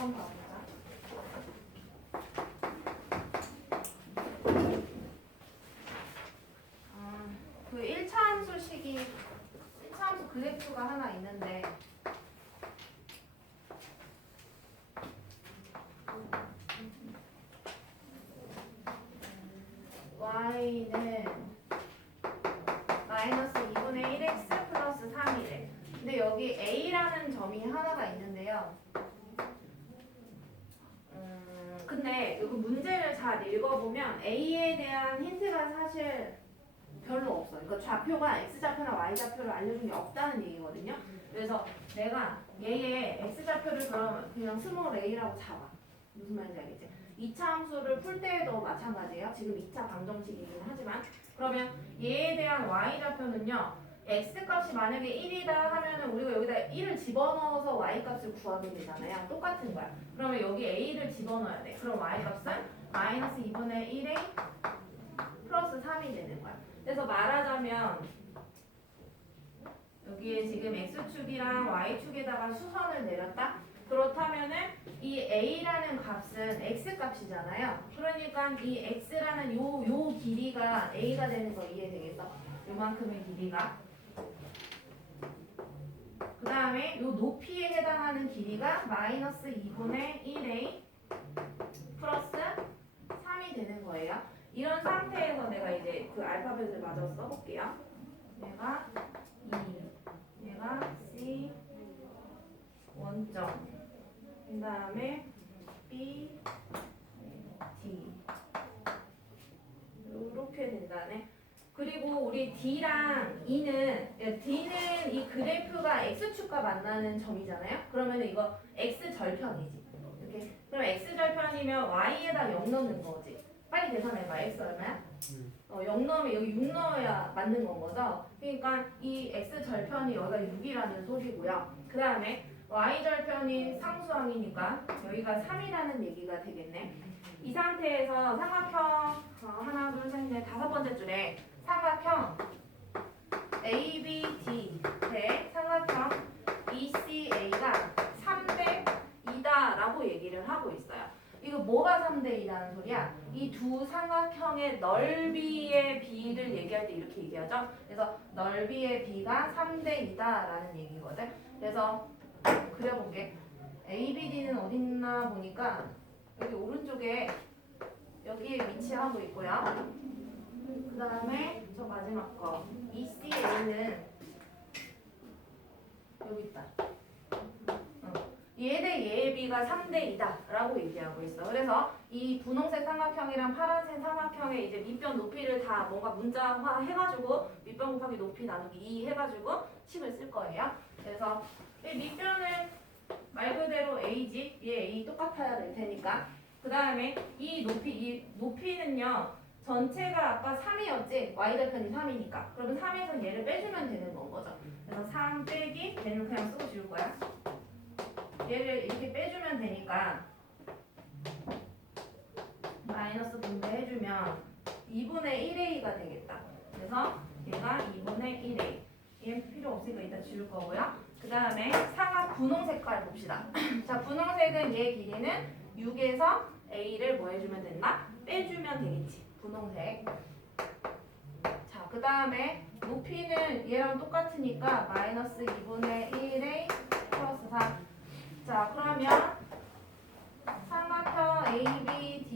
한번 봐보자. 그 1차 함수식이 1차 함수 그래프가 하나 있는데 y는 마이너스 2분의 1x 플러스 3이래. 근데 여기 a라는 점이 하나가 있는데요. 근데 여기 문제를 잘 읽어보면 a에 대한 힌트가 사실 별로 없어요. 그러니까 좌표가 x좌표나 y좌표를 알려준 게 없다는 얘기거든요. 그래서 내가 얘의 x좌표를 그냥 스몰 a라고 잡아. 무슨 말인지 알겠지? 2차 함수를 풀 때에도 마찬가지예요. 지금 2차 방정식이긴 하지만 그러면 얘에 대한 y좌표는요. x값이 만약에 1이다 하면은 우리가 여기다 1을 집어넣어서 y값을 구하면 되잖아요. 똑같은 거야. 그러면 여기 a를 집어넣어야 돼. 그럼 y값은 마이너스 2분의 1a 플러스 3이 되는 거야. 그래서 말하자면 여기에 지금 x축이랑 y축에다가 수선을 내렸다? 그렇다면은 이 a라는 값은 x값이잖아요. 그러니까 이 x라는 요 길이가 a가 되는 거 이해되겠어? 요만큼의 길이가. 그 다음에 요 높이에 해당하는 길이가 마이너스 2분의 1a 플러스 3이 되는 거예요. 이런 상태에서 내가 이제 그 알파벳을 마저 써볼게요. 얘가 E, 얘가 C, 원점, 그 다음에 B, D 이렇게 된다네. 그리고 우리 D랑 E는 D는 이 그래프가 X축과 만나는 점이잖아요. 그러면 이거 X절편이지. 이렇게. 그럼 X절편이면 Y에다 0 넣는 거지. 빨리 계산해봐. X 얼마야? 0 넣으면 여기 6 넣어야 맞는 건 거죠. 그러니까 이 X절편이 여기가 6이라는 소리고요. 그 다음에 Y절편이 상수항이니까 여기가 3이라는 얘기가 되겠네. 이 상태에서 삼각형 하나, 둘, 셋, 넷, 다섯 번째 줄에 삼각형 ABD 대 삼각형 ECA가 3대 2다 라고 얘기를 하고 있어요. 이거 뭐가 3대 2라는 소리야? 이 두 삼각형의 넓이의 비를 얘기할 때 이렇게 얘기하죠. 그래서 넓이의 비가 3대 2다 라는 얘기거든. 그래서 그려볼게. ABD는 어딨나 보니까 여기 오른쪽에 여기에 위치하고 있고요. 그 다음에 저 마지막 거 ECA는 여기 있다. 얘 대 얘의 비가 3대 2다 라고 얘기하고 있어. 그래서 이 분홍색 삼각형이랑 파란색 삼각형의 이제 밑변 높이를 다 뭔가 문자화 해가지고 밑변 곱하기 높이 나누기 2 해가지고 식을 쓸 거예요. 그래서 이 밑변은 말 그대로 a지. 얘 a 똑같아야 될 테니까. 그 다음에 이 높이는요. 전체가 아까 3이었지? y절편이 3이니까. 그러면 3에서 얘를 빼주면 되는 건 거죠. 그래서 3 빼기 얘는 그냥 쓰고 지울 거야. 얘를 이렇게 빼주면 되니까 마이너스 분배해주면 2분의 1a가 되겠다. 그래서 얘가 2분의 1a. 얘는 필요 없으니까 이따 지울 거고요. 그 다음에 삼각 분홍 색깔 봅시다. 자, 분홍색은 얘 길이는 6에서 a를 뭐 해주면 된다? 빼주면 되겠지. 분홍색. 자, 그 다음에 높이는 얘랑 똑같으니까 마이너스 2분의 1a 플러스 3. 자, 그러면 삼각형 ABD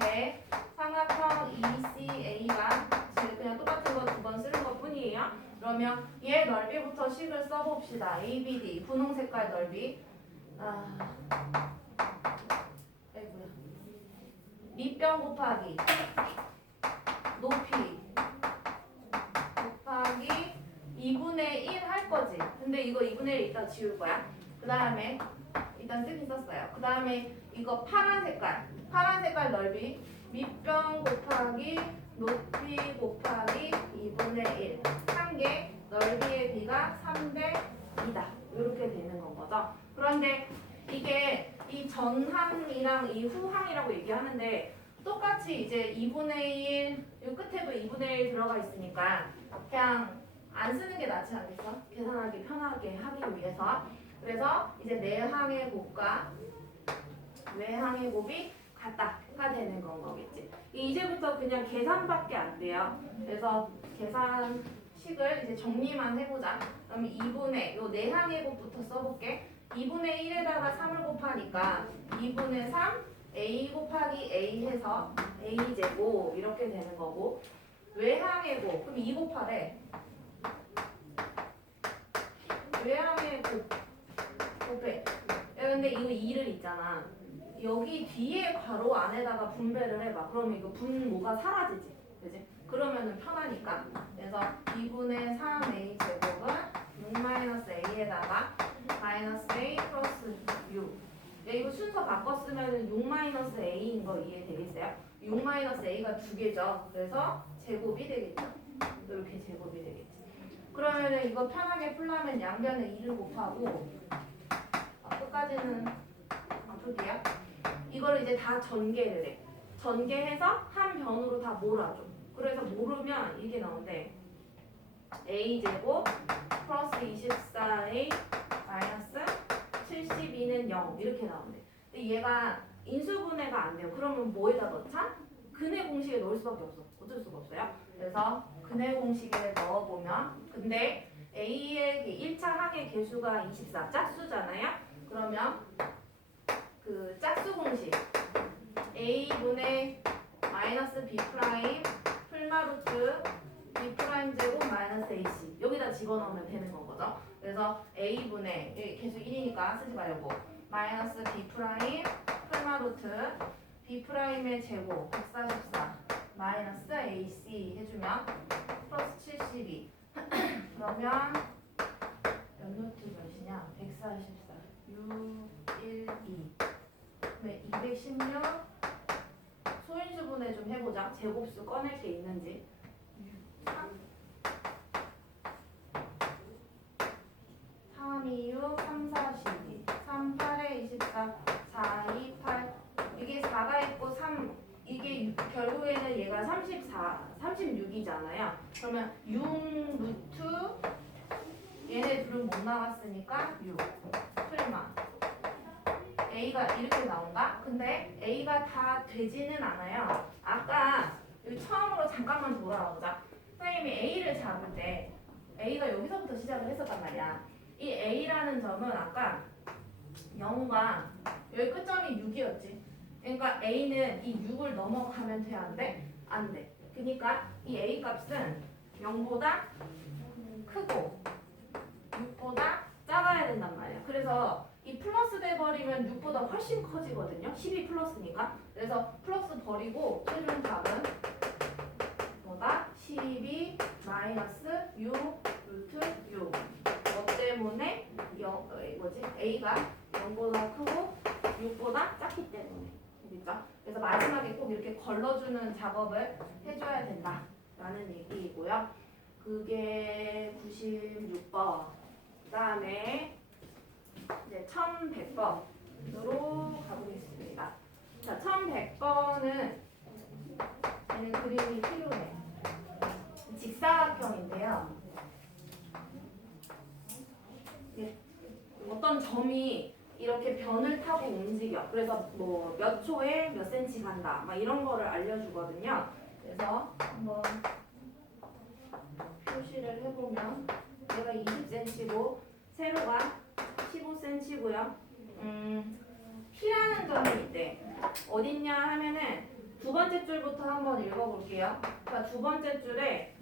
대 삼각형 ECA가 그냥 똑같은 거 두 번 쓰는 것 뿐이에요. 그러면 얘 넓이부터 식을 써봅시다. ABD 분홍 색깔 넓이. 밑변 곱하기 높이 곱하기 2분의 1 할 거지. 근데 이거 2분의 1 이따 지울 거야. 그 다음에 일단 쓰긴 썼어요. 그 다음에 이거 파란 색깔 넓이 밑변 곱하기 높이 곱하기 2분의 1 한 개 넓이의 비가 3대 2다 이렇게 되는 건 거죠. 그런데 이게 이 전항이랑 이 후항이라고 얘기하는데 똑같이 이제 2분의 1, 이 끝에도 2분의 1 들어가 있으니까 그냥 안 쓰는 게 낫지 않겠어? 계산하기 편하게 하기 위해서. 그래서 이제 내항의 곱과 외항의 곱이 같다가 되는 건 거겠지. 이제부터 그냥 계산밖에 안 돼요. 그래서 계산식을 이제 정리만 해보자. 그럼 2분의 요 내항의 곱부터 써볼게. 2분의 1에다가 3을 곱하니까 2분의 3 a 곱하기 a 해서 a 제곱 이렇게 되는 거고, 외항의 곱 그럼 2 곱하래. 외항의 곱해. 근데 이거 2를 있잖아. 여기 뒤에 괄호 안에다가 분배를 해봐. 그러면 이거 분모가 사라지지. 그지? 그러면은 편하니까. 그래서 2분의 3a 제곱은 6-a에다가 마이너스 a 플러스 6. 이거 순서 바꿨으면은 6-a인 거 이해되겠어요? 6-a가 두 개죠. 그래서 제곱이 되겠죠. 이렇게 제곱이 되겠지. 그러면은 이거 편하게 풀려면 양변에 2를 곱하고, 끝까지는 풀게요. 이걸 이제 다 전개를 해. 전개해서 한 변으로 다 몰아줘. 그래서 모르면 이게 나온대. a제곱 플러스 24a 마이너스 72는 0 이렇게 나온대. 근데 얘가 인수분해가 안 돼요. 그러면 뭐에다 넣자? 근해 공식에 넣을 수밖에 없어. 어쩔 수가 없어요. 그래서 근해 공식에 넣어보면, 근데 a의 1차 항의 개수가 24 짝수잖아요. 그러면 그 짝수 공식 a분의 마이너스 b 프라임 풀마루트 b 프라임 제곱 마이너스 ac 여기다 집어넣으면 되는 건 거죠. 그래서 a분의 개수 1이니까 쓰지 말고 마이너스 b 프라임 풀마루트 b 프라임의 제곱 144 마이너스 ac 해주면 플러스 72 그러면 몇 노트 몇이냐? 144 6 1 2 네, 216 소인수분해 좀 해보자. 제곱수 꺼낼 게 있는지. 3, 2, 6, 3, 4, 12 3, 8에 24 4, 2, 8 이게 4가 있고 3 이게 결국에는 얘가 36이잖아요. 그러면 6 루트 얘네 둘은 못 나갔으니까 6 풀마 a가 이렇게 나온다? 근데 a가 다 되지는 않아요. 아까 여기 처음으로 잠깐만 돌아오자. 선생님이 a를 잡을 때 a가 여기서부터 시작을 했었단 말이야. 이 a라는 점은 아까 0과 여기 끝점이 6이었지. 그러니까 a는 이 6을 넘어가면 돼? 안 돼? 안 돼. 그러니까 이 a 값은 0보다 크고 6보다 작아야 된단 말이야. 그래서 이 플러스 돼버리면 6보다 훨씬 커지거든요. 12 플러스니까. 그래서 플러스 버리고 최종 답은 보다 12 마이너스 6 루트 6. 뭐 때문에 a가 0보다 크고 6보다 작기 때문에. 그렇죠? 그래서 마지막에 꼭 이렇게 걸러주는 작업을 해줘야 된다라는 얘기이고요. 그게 96번. 그 다음에 이제 1100번으로 가보겠습니다. 자, 1100번은 얘는 그림이 필요해. 직사각형인데요. 어떤 점이 이렇게 변을 타고 움직여. 그래서 뭐 몇 초에 몇 센치 간다. 막 이런 거를 알려주거든요. 그래서 한번 표시를 해보면 얘가 20cm고 세로가 15cm고요. P라는 점이 있대. 어딨냐 하면은 두 번째 줄부터 한번 읽어볼게요. 그러니까 두 번째 줄에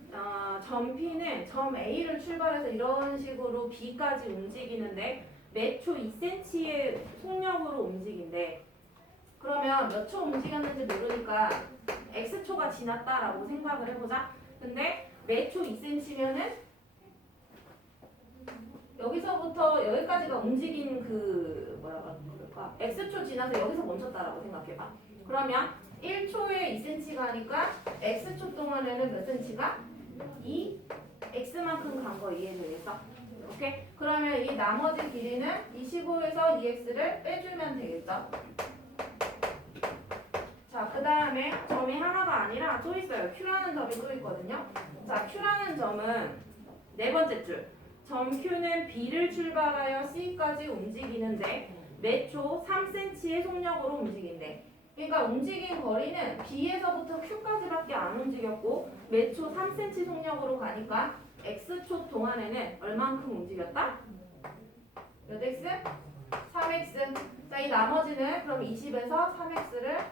점 P는 점 A를 출발해서 이런 식으로 B까지 움직이는데 몇 초 2cm의 속력으로 움직인대. 그러면 몇 초 움직였는지 모르니까 X초가 지났다라고 생각을 해보자. 근데 몇 초 2cm면은 여기서부터 여기까지가 움직인 그 뭐라고 그럴까? X초 지나서 여기서 멈췄다라고 생각해봐. 그러면 1초에 2cm가 하니까 X초 동안에는 몇 cm가? 2? X만큼 간 거 이해되겠어? 오케이? 그러면 이 나머지 길이는 25에서 2X를 빼주면 되겠죠? 자, 그 다음에 점이 하나가 아니라 또 있어요. Q라는 점이 또 있거든요. 자, Q라는 점은 네 번째 줄. 점 Q는 B를 출발하여 C까지 움직이는데 매 초 3cm의 속력으로 움직인대. 그러니까 움직인 거리는 B에서부터 Q까지밖에 안 움직였고 매 초 3cm 속력으로 가니까 X초 동안에는 얼만큼 움직였다? 몇 X? 3X. 자, 이 나머지는 그럼 20에서 3X를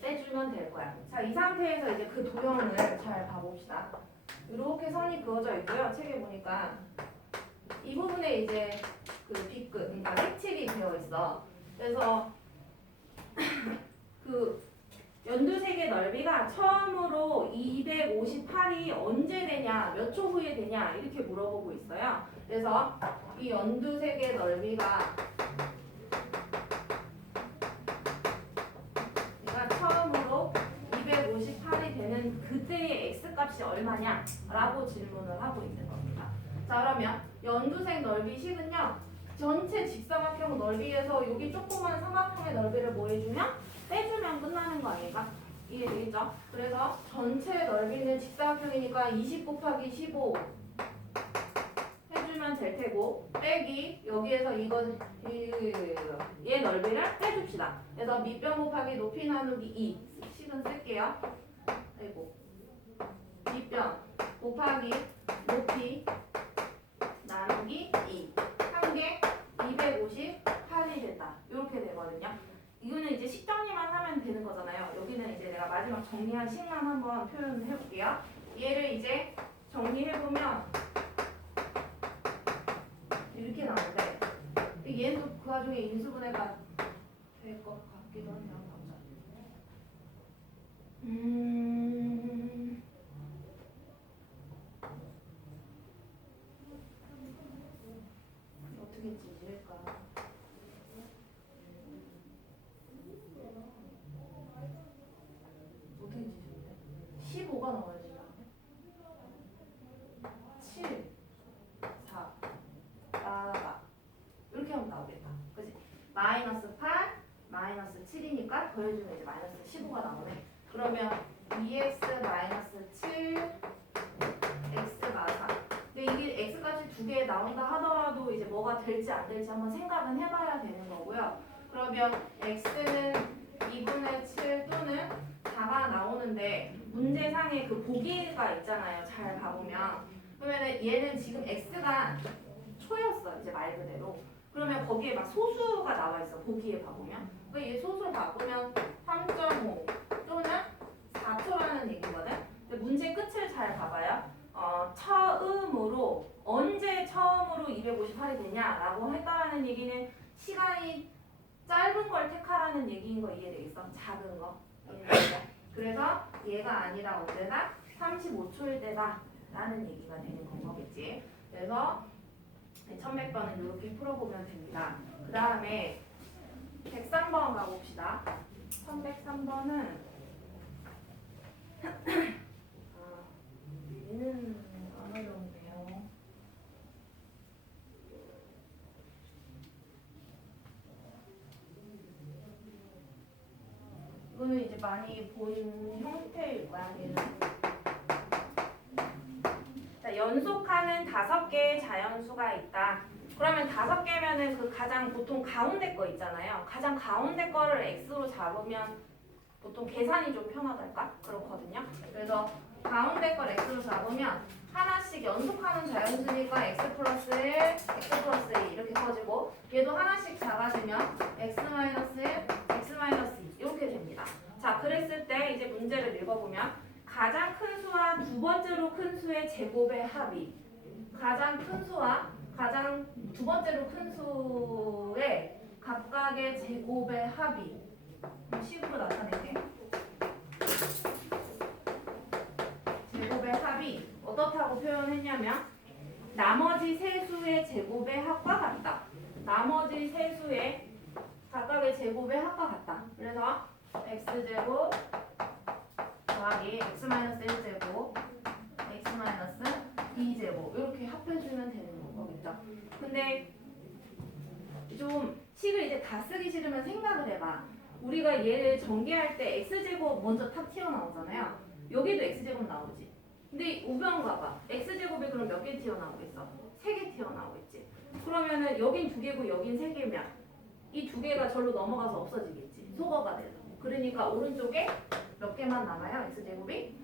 빼주면 될 거야. 자, 이 상태에서 이제 그 도형을 잘 봐봅시다. 이렇게 선이 그어져 있고요. 책에 보니까 이 부분에 이제 그 빗끝, 그러니까 색칠이 되어 있어. 그래서 그 연두색의 넓이가 처음으로 258이 언제 되냐, 몇 초 후에 되냐 이렇게 물어보고 있어요. 그래서 이 연두색의 넓이가 얘가 처음으로 258이 되는 그때의 x값이 얼마냐 라고 질문을 하고 있는 겁니다. 자, 그러면 연두색 넓이식은요, 전체 직사각형 넓이에서 여기 조그만 삼각형의 넓이를 뭐 해주면? 빼주면 끝나는 거 아닐까? 이해되겠죠? 그래서 전체 넓이는 직사각형이니까 20 곱하기 15 해주면 될 테고, 빼기 여기에서 얘 넓이를 빼줍시다. 그래서 밑변 곱하기 높이 나누기 2 식은 쓸게요. 아이고, 밑변 곱하기 높이 나누기 2 한 개 258이 됐다. 이렇게 되거든요. 이거는 이제 식 정리만 하면 되는 거잖아요. 여기는 이제 내가 마지막 정리한 식만 한번 표현을 해볼게요. 얘를 이제 정리해보면 이렇게 나오는데, 얘는 그 와중에 인수분해가 될 것 같기도 한데 한번 보자. 어떻게 찢을까? 어떻게 찢을래? 15가 나와야지. 7, 4, 4 이렇게 하면 나오겠다. 그치? 마이너스 8, 마이너스 7이니까 더해주면 이제 마이너스 15가 나오네. 그러면 2x 마이너스 7, x가 4. 근데 이게 x값이 두 개 나온다 하더라도 이제 뭐가 될지 안 될지 한번 생각은 해봐야 되는 거고요. 그러면 x는 2분의 7 또는 4가 나오는데 문제상에 그 보기가 있잖아요. 잘 봐보면. 그러면은 얘는 지금 x가 초였어, 이제 말 그대로. 그러면 거기에 막 소수가 나와 있어. 보기에 봐보면. 그러니까 얘 소수를 바꾸면 3.5 또는 4초라는 얘기거든. 근데 문제 끝을 잘 봐봐요. 처음으로 언제 처음으로 258이 되냐라고 했다라는 얘기는 시간이 짧은 걸 택하라는 얘기인 거 이해되겠어? 작은 거. 이해되겠어? 그래서 얘가 아니라 언제나 35초일 때다 라는 얘기가 되는 거겠지. 그래서 1100번은 이렇게 풀어보면 됩니다. 그 다음에 103번 가봅시다. 1103번은 얘는 안 어려운데요. 이거는 이제 많이 본 형태일 거야. 얘는. 자, 연속하는 5개의 자연수가 있다. 그러면 5개면은 그 가장 보통 가운데 거 있잖아요. 가장 가운데 거를 x로 잡으면 보통 계산이 좀 편하달까? 그렇거든요. 그래서 가운데 걸 x로 잡으면 하나씩 연속하는 자연수니까 x 플러스 1, x 플러스 2 이렇게 커지고, 얘도 하나씩 작아지면 x 마이너스 1, x 마이너스 2 이렇게 됩니다. 자, 그랬을 때 이제 문제를 읽어보면 가장 큰 수와 두 번째로 큰 수의 제곱의 합이, 가장 큰 수와 가장 두 번째로 큰 수의 각각의 제곱의 합이, 식으로 나타낼게. 제곱의 합이 어떻다고 표현했냐면 나머지 세 수의 제곱의 합과 같다. 나머지 세 수의 각각의 제곱의 합과 같다. 그래서 x제곱 더하기 x-1제곱 x-2제곱 이렇게 합해주면 되는 거겠죠. 근데 좀 식을 이제 다 쓰기 싫으면 생각을 해봐. 우리가 얘를 전개할 때 x제곱 먼저 탁 튀어나오잖아요. 여기도 x제곱 나오지. 근데 우변 봐봐. x제곱이 그럼 몇 개 튀어나오겠어? 3개 튀어나오겠지. 그러면은 여긴 2개고 여긴 3개면 이 2개가 절로 넘어가서 없어지겠지. 소거가 돼서. 그러니까 오른쪽에 몇 개만 남아요? x제곱이?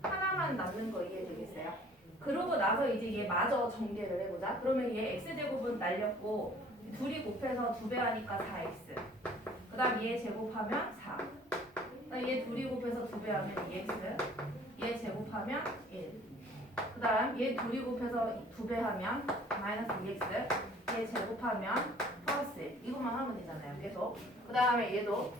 하나만 남는 거 이해되겠어요? 그러고 나서 이제 얘 마저 전개를 해보자. 그러면 얘 x제곱은 날렸고 둘이 곱해서 2배 하니까 4x. 그 다음 얘 제곱하면 4. 그다음 얘 둘이 곱해서 2배 하면 2x. 얘 제곱하면 1. 그 다음 얘 둘이 곱해서 2배 하면 마이너스 2x. 얘 제곱하면 플러스 1. 이것만 하면 되잖아요. 계속. 그 다음에 얘도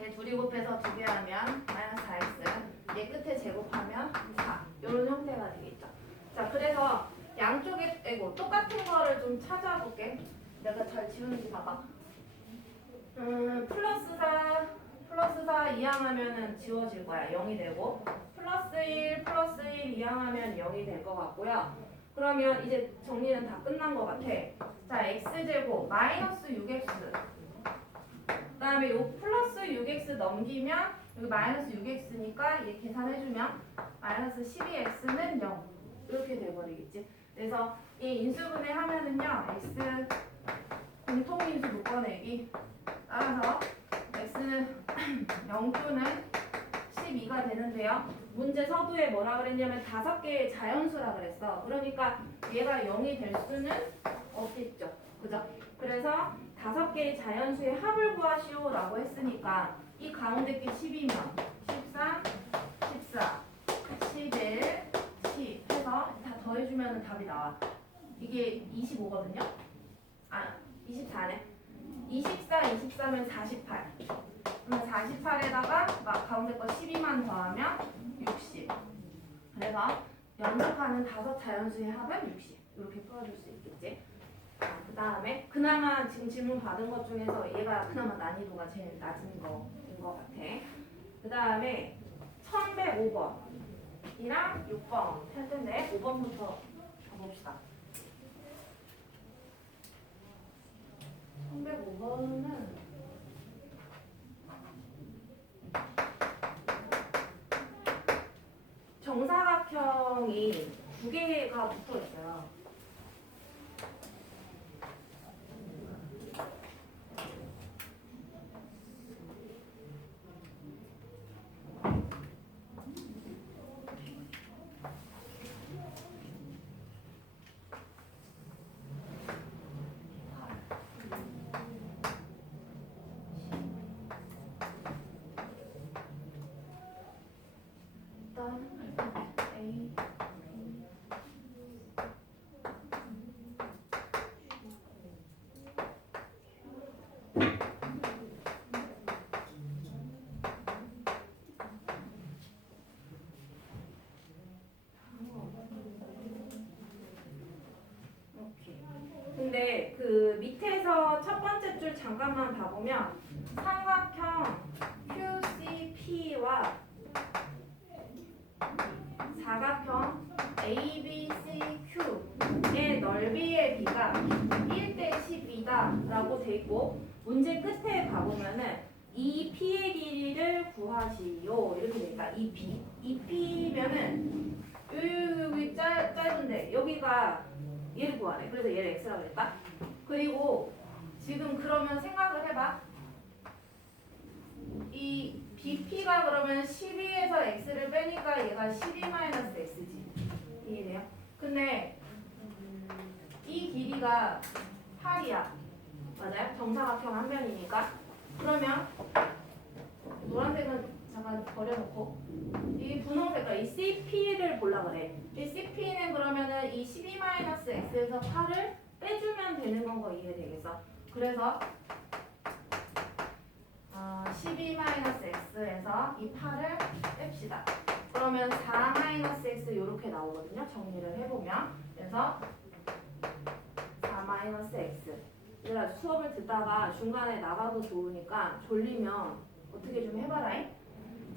얘 둘이 곱해서 2배 하면 마이너스 4x. 얘 끝에 제곱하면 4. 이런 형태가 되겠죠. 자, 그래서 양쪽에 떼고 똑같은 거를 좀 찾아볼게. 내가 잘 지우는지 봐봐. 플러스 4 이항하면은 지워질 거야. 0이 되고 플러스 1 이항하면 0이 될 것 같고요. 그러면 이제 정리는 다 끝난 것 같아. 자, x제곱 마이너스 6x. 그 다음에 요 플러스 6x 넘기면 여기 마이너스 6x니까 얘 계산해주면 마이너스 12x는 0 이렇게 돼버리겠지. 그래서 이 인수분해 하면은요 x 공통인수 묶어내기 따라서 x는 0 또는 12가 되는데요. 문제 서두에 뭐라 그랬냐면 5개의 자연수라 그랬어. 그러니까 얘가 0이 될 수는 없겠죠. 그죠? 그래서 5개의 자연수의 합을 구하시오 라고 했으니까 이 가운데 게 10이면 13, 14, 11, 10 해서 다 더해주면 답이 나와. 이게 25거든요. 아 24네. 24, 24면 48. 그럼 48에다가 가운데 거 12만 더하면 60. 그래서 연속하는 5 자연수의 합은 60. 이렇게 풀어줄 수 있겠지. 그 다음에 그나마 지금 질문 받은 것 중에서 얘가 그나마 난이도가 제일 낮은 거인 것 같아. 그 다음에 1105번이랑 6번 할 텐데 5번부터 가봅시다. 1105번은 정사각형이 2개가 붙어 있어요. A, 근데 그 밑에서 첫 번째 줄 잠깐만 봐보면 삼각형 QCP와 사각형 ABCQ의 넓이의 비가 1대 10이다 라고 돼 있고 문제 끝에 가보면은 이 P의 길이를 구하시오 이렇게 되니까 이 P면은 여기 짧은데 여기가 얘를 구하래. 그래서 얘를 x라고 했다. 그리고 지금 그러면 생각을 해봐. 이 BP가 그러면 12에서 x를 빼니까 얘가 12-x지. 이해돼요? 근데 이 길이가 8이야. 맞아요? 정사각형 한 면이니까. 그러면 노란색은 잠깐 버려놓고 이 분홍색깔 이 CP를 보려 그래. 이 CP는 그러면은 이 12-x에서 8을 빼주면 되는 건 거 이해되겠어? 그래서 12-x에서 이 8을 뺍시다. 그러면 4-x 이렇게 나오거든요. 정리를 해보면. 그래서 4-x. 얘들아 수업을 듣다가 중간에 나가도 좋으니까 졸리면 어떻게 좀 해봐라.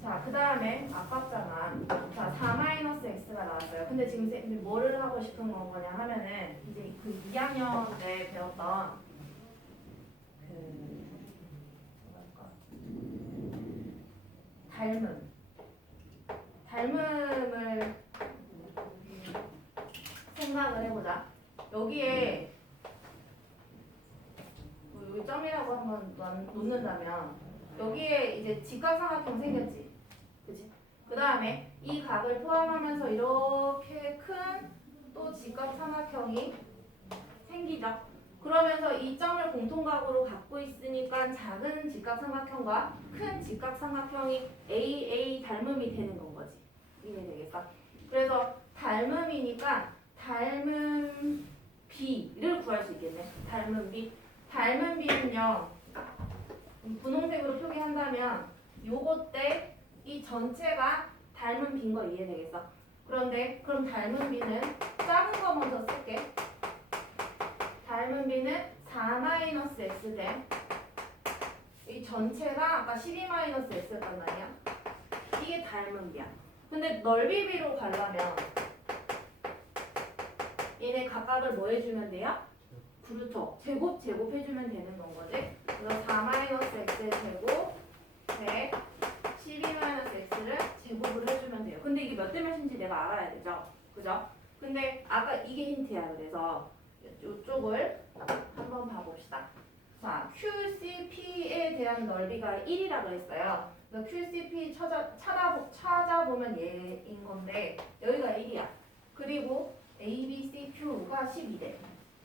자, 그 다음에 아깝잖아. 자, 4-x가 나왔어요. 근데 지금 뭐를 하고 싶은 거냐 하면은 이제 그 2학년 때 배웠던 닮음을 생각을 해보자. 여기에 놓는다면 여기에 이제 직각삼각형 생겼지. 그치? 그 다음에 이 각을 포함하면서 이렇게 큰 또 직각삼각형이 생기죠. 그러면서 이 점을 공통각으로 갖고 있으니까 작은 직각삼각형과 큰 직각삼각형이 AA 닮음이 되는 건 거지. 이해되겠어? 그래서 닮음이니까 닮음 B를 구할 수 있겠네. 닮음 B. 닮음 B는요. 분홍색으로 표기한다면 요거 때 이 전체가 닮은 B인 거 이해되겠어? 그런데 그럼 닮은 B는 작은 거 먼저 쓸게. 닮은 B는 4-X대 이 전체가 아까 12-X였단 말이야. 이게 닮은 B야. 근데 넓이 B로 가려면 얘네 각각을 뭐 해주면 돼요? 그렇죠. 제곱해주면 되는 건 거지. 그래서 4-X의 제곱 대 12-X를 제곱을 해주면 돼요. 근데 이게 몇 대 몇인지 내가 알아야 되죠. 그죠? 근데 아까 이게 힌트야. 그래서 이쪽을 한번 봐봅시다. 자, QCP에 대한 넓이가 1이라 그랬어요. 그래서 QCP 찾아보면 얘인 건데 여기가 1이야. 그리고 ABCQ가 12대.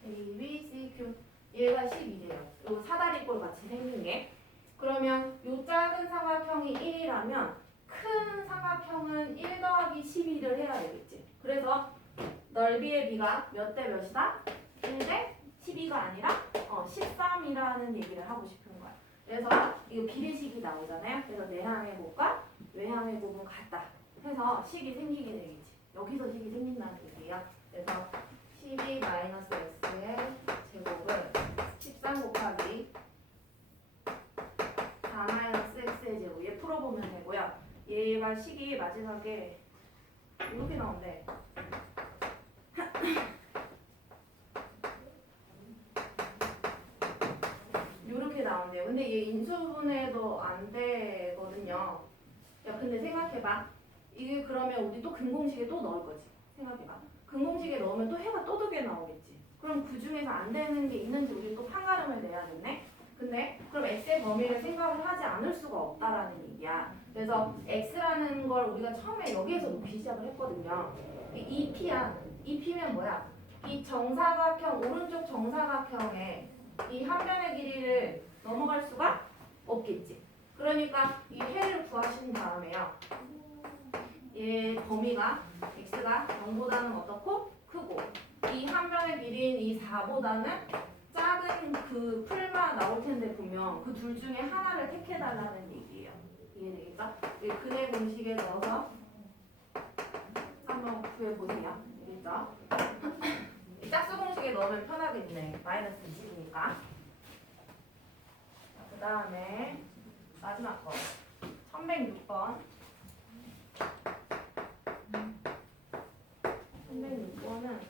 ABCQ 얘가 12대요. 요 사다리꼴 같이 생긴 게. 그러면 요 작은 삼각형이 1이라면 큰 삼각형은 1 더하기 12를 해야 되겠지. 그래서 넓이의 비가 몇 대 몇이다? 1대 12가 아니라 13이라는 얘기를 하고 싶은 거야. 그래서 이거 비례식이 나오잖아요. 그래서 내항의 곱과 외항의 곱은 같다. 해서 식이 생기게 되겠지. 여기서 식이 생긴다는 얘기야. 그래서 12-x의 제곱은 13 곱하기 4-x의 제곱. 얘 풀어보면 되고요. 얘가 식이 마지막에 이렇게 나온대. 이렇게 나온대요. 근데 얘 인수분해도 안 되거든요. 야, 근데 생각해봐. 이게 그러면 우리 또 근공식에 또 넣을 거지. 생각해봐. 근공식에 넣으면 또 해가 또 2개 나오겠지. 그럼 그 중에서 안 되는 게 있는지 우리 또 판가름을 내야겠네. 근데 그럼 x의 범위를 생각을 하지 않을 수가 없다라는 얘기야. 그래서 x라는 걸 우리가 처음에 여기에서 놓기 시작을 했거든요. 이 p야. 이 p면 뭐야? 이 정사각형, 오른쪽 정사각형에 이 한 변의 길이를 넘어갈 수가 없겠지. 그러니까 이 해를 구하신 다음에요. 얘 범위가 x가 0보다는 어떻고? 크고 이 한 변의 길이인 이 4보다는 작은 그 풀만 나올 텐데 보면 그 둘 중에 하나를 택해달라는 얘기예요. 이해되겠죠? 이 근의 공식에 넣어서 한번 구해보세요. 알겠죠? 이 짝수 공식에 넣으면 편하겠네. 마이너스 20이니까. 그 다음에 마지막 거 1106번 1106번은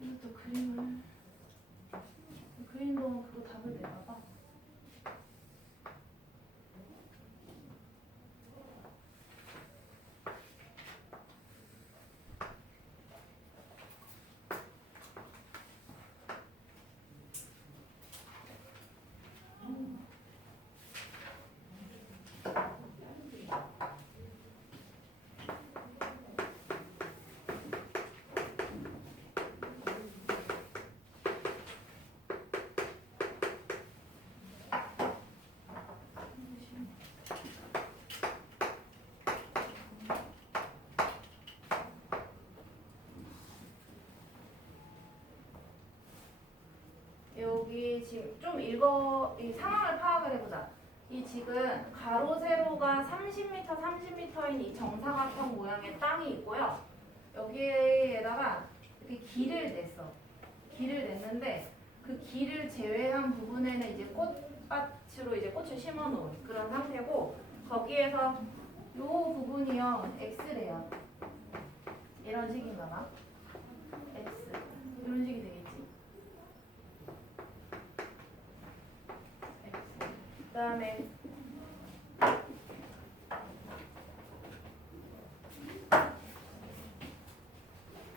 이것도 그림도 그거 답을 내봐봐. 여기 지금 좀 이 상황을 파악을 해보자. 이 지금 가로 세로가 30m, 30m인 이 정사각형 모양의 땅이 있고요. 여기에다가 이렇게 길을 냈어. 길을 냈는데 그 길을 제외한 부분에는 이제 꽃밭으로 이제 꽃을 심어 놓은 그런 상태고 거기에서 요 부분이요 x래요. 이런 식인가 봐. x 이런 식이 되겠지. 다음에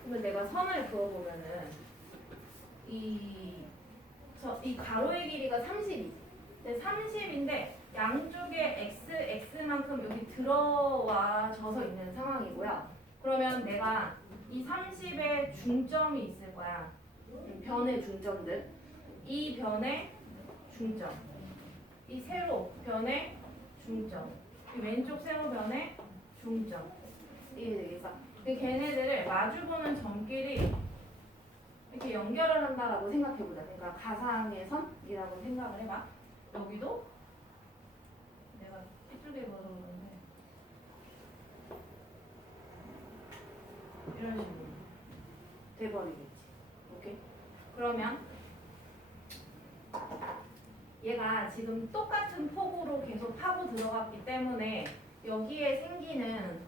그러면 내가 선을 그어보면은 이 가로의 길이가 30이지. 근데 30인데 양쪽에 x만큼 여기 들어와져서 있는 상황이고요. 그러면 내가 이 30에 중점이 있을 거야. 변의 중점들. 이 변의 중점. 이 세로 변의 중점. 이 왼쪽 세로 변의 중점. 이게 되겠어. 걔네들을 마주보는 점끼리 이렇게 연결을 한다라고 생각해보자. 그러니까 가상의 선이라고 생각을 해봐. 여기도 내가 이쪽에 걸어 그러는데 이런 식으로 돼버리겠지. 오케이? 그러면 얘가 지금 똑같은 폭으로 계속 파고 들어갔기 때문에 여기에 생기는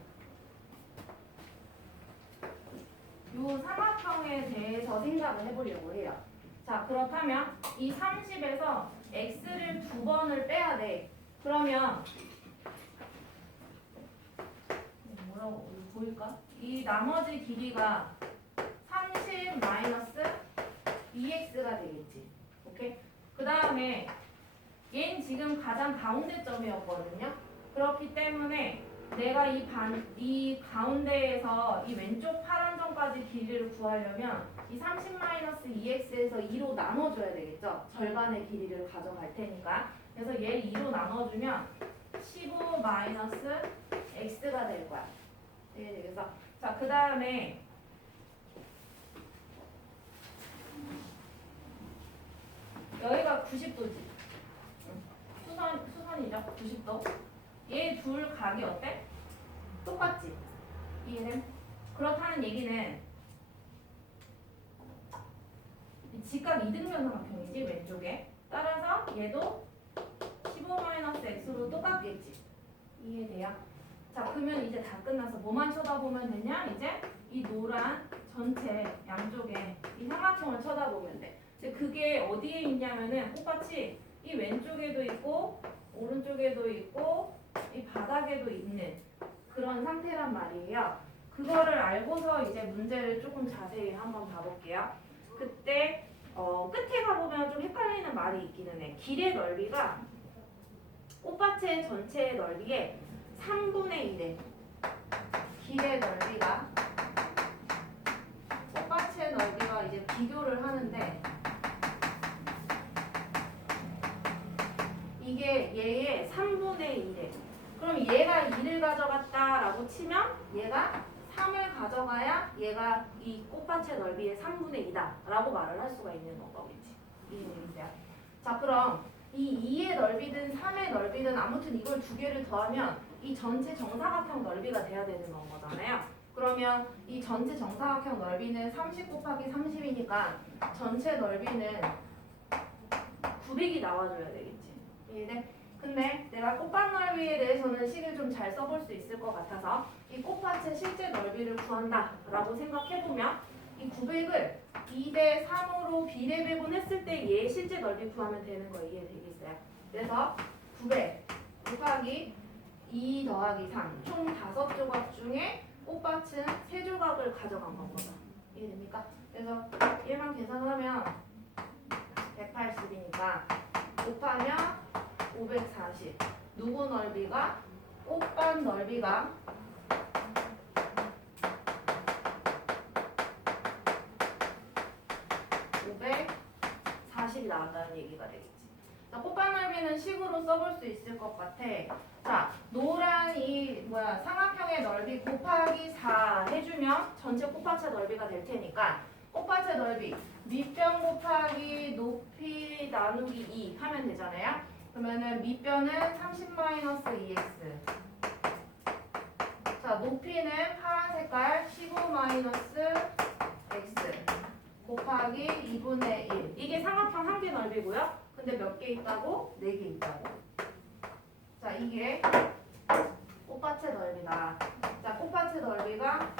요 삼각형에 대해서 생각을 해보려고 해요. 자, 그렇다면 이 30에서 x를 2번을 빼야 돼. 그러면 뭐라고 보일까? 이 나머지 길이가 30 마이너스 2x가 되겠지. 오케이? 그 다음에 얘는 지금 가장 가운데 점이었거든요. 그렇기 때문에 내가 이 가운데에서 이 왼쪽 파란 점까지 길이를 구하려면 이 30-2x에서 2로 나눠줘야 되겠죠. 절반의 길이를 가져갈 테니까. 그래서 얘를 2로 나눠주면 15-x가 될 거야. 이게 되겠어. 자, 그 다음에 여기가 90도지. 수선이죠. 90도. 얘 둘 각이 어때? 똑같지? 이해는? 그렇다는 얘기는 직각 이등변 삼각형이지 왼쪽에. 따라서 얘도 15-x로 똑같겠지. 이해돼요? 자, 그러면 이제 다 끝났어. 뭐만 쳐다보면 되냐? 이제 이 노란 전체 양쪽에 이 삼각형을 쳐다보면 돼. 근데 그게 어디에 있냐면은 똑같이 이 왼쪽에도 있고 오른쪽에도 있고 이 바닥에도 있는 그런 상태란 말이에요. 그거를 알고서 이제 문제를 조금 자세히 한번 봐볼게요. 그때 끝에 가보면 좀 헷갈리는 말이 있기는 해. 길의 넓이가 꽃밭의 전체의 넓이의 3분의 1에 길의 넓이가 꽃밭의 넓이와 이제 비교를 하는데 이게 얘의 3분의 1에 그럼 얘가 2를 가져갔다라고 치면 얘가 3을 가져가야 얘가 이 꽃밭의 넓이의 3분의 2다 라고 말을 할 수가 있는 거겠지. 이해되세요? 자, 그럼 이 2의 넓이든 3의 넓이든 아무튼 이걸 두 개를 더하면 이 전체 정사각형 넓이가 돼야 되는 거잖아요. 그러면 이 전체 정사각형 넓이는 30 곱하기 30이니까 전체 넓이는 900이 나와줘야 되겠지. 이해돼? 근데 내가 꽃밭 넓이에 대해서는 식을 좀 잘 써볼 수 있을 것 같아서 이 꽃밭의 실제 넓이를 구한다 라고 생각해보면 이 900을 2대 3으로 비례배분했을 때 얘의 실제 넓이 구하면 되는 거 이해되겠어요? 그래서 900 곱하기 2 더하기 3 총 5조각 중에 꽃밭은 3조각을 가져간 거거든. 이해됩니까? 그래서 얘만 계산하면 180이니까 곱하면 540 누구 넓이가? 꽃밭 넓이가 540이 나왔다는 얘기가 되겠지. 자, 꽃밭 넓이는 식으로 써볼 수 있을 것 같아. 자, 노란 삼각형의 넓이 곱하기 4 해주면 전체 꽃밭의 넓이가 될 테니까 꽃밭의 넓이 밑변 곱하기 높이 나누기 2 하면 되잖아요. 그러면은 밑변은 30-2x. 자, 높이는 파란 색깔 15-x 곱하기 2분의 1. 이게 삼각형 한 개 넓이고요. 근데 몇 개 있다고? 4개 있다고. 자, 이게 꽃밭의 넓이다. 자, 꽃밭의 넓이가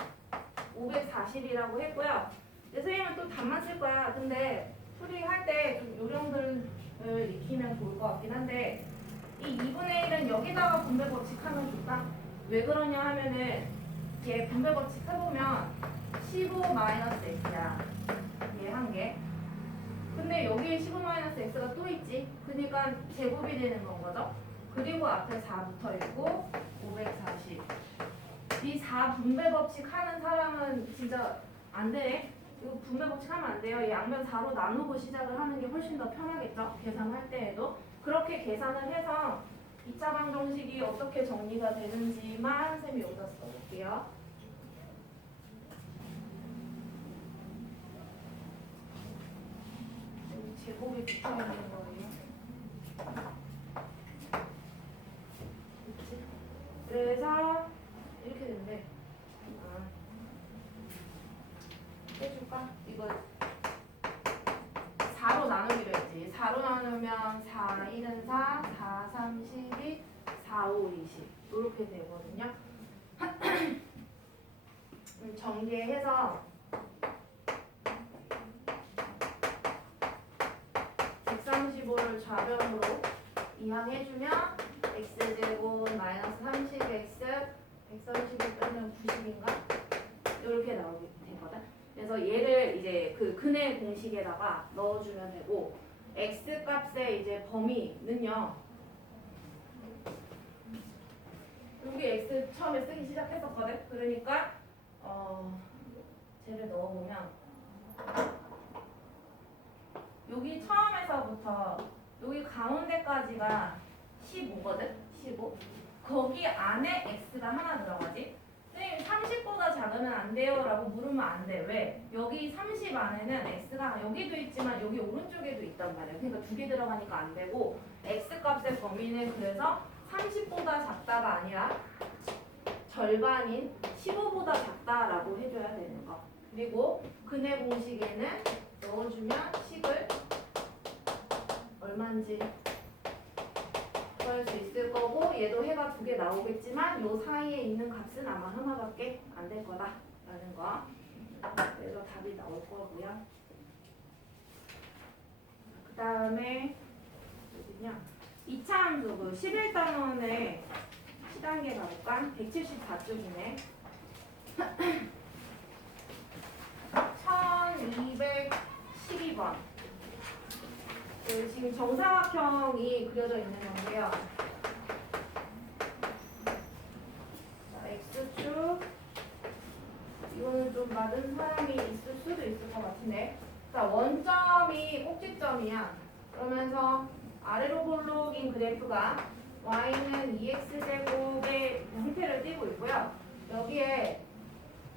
540이라고 했고요. 선생님은 또 답만 쓸 거야. 근데 풀이할 때 좀 요령들을 익히면 좋을 것 같긴 한데 이 2분의 1은 여기다가 분배 법칙하면 좋다. 왜 그러냐 하면은 얘 분배 법칙 해보면 15-x야. 얘 한 개. 근데 여기에 15-x가 또 있지. 그러니까 제곱이 되는 건 거죠. 그리고 앞에 4 붙어 있고 540. 이 4 분배 법칙 하는 사람은 진짜 안 되네. 이거 분배 법칙 하면 안 돼요. 이 양면 4로 나누고 시작을 하는 게 훨씬 더 편하겠죠. 계산할 때에도. 그렇게 계산을 해서 2차 방정식이 어떻게 정리가 되는지만 쌤이 여기다 써볼게요. 제곱이 붙어 있는 거예요. 그치? 그래서 이렇게 된대. 해줄까? 이거 4로 나누기로 했지. 4로 나누면 4, 1은 4, 4, 3, 12, 4, 5, 20 이렇게 되거든요. 정리해서 135를 좌변으로 이항해주면 x제곱 마이너스 30x 135 빼면 90인가? 이렇게 나오게 되거든. 그래서 얘를 이제 그 근의 공식에다가 넣어주면 되고 x 값의 이제 범위는요. 여기 x 처음에 쓰기 시작했었거든. 그러니까 쟤를 넣어보면 여기 처음에서부터 여기 가운데까지가 15거든. 15. 거기 안에 x가 하나 들어가지. 선생님 30보다 작으면 안 돼요 라고 물으면 안 돼. 왜? 여기 30 안에는 x가 여기도 있지만 여기 오른쪽에도 있단 말이야. 그러니까 두 개 들어가니까 안 되고 x 값의 범위는 그래서 30보다 작다가 아니라 절반인 15보다 작다라고 해줘야 되는 거. 그리고 근의 공식에는 넣어주면 식을 얼마인지 구할 수 있을 거고 얘도 해가 두 개 나오겠지만 요 사이에 있는 값은 아마 하나밖에 안 될 거다라는 거. 그래서 답이 나올 거고요. 그 다음에 어디냐? 2차 함수 그 11단원의 시단계 가볼까? 174쪽이네. 1212번. 지금 정사각형이 그려져 있는 건데요. 자, X축. 이거는 좀 맞은 사람이 있을 수도 있을 것 같은데. 자, 원점이 꼭지점이야. 그러면서 아래로 볼록인 그래프가 y는 2x제곱의 형태를 띠고 있고요. 여기에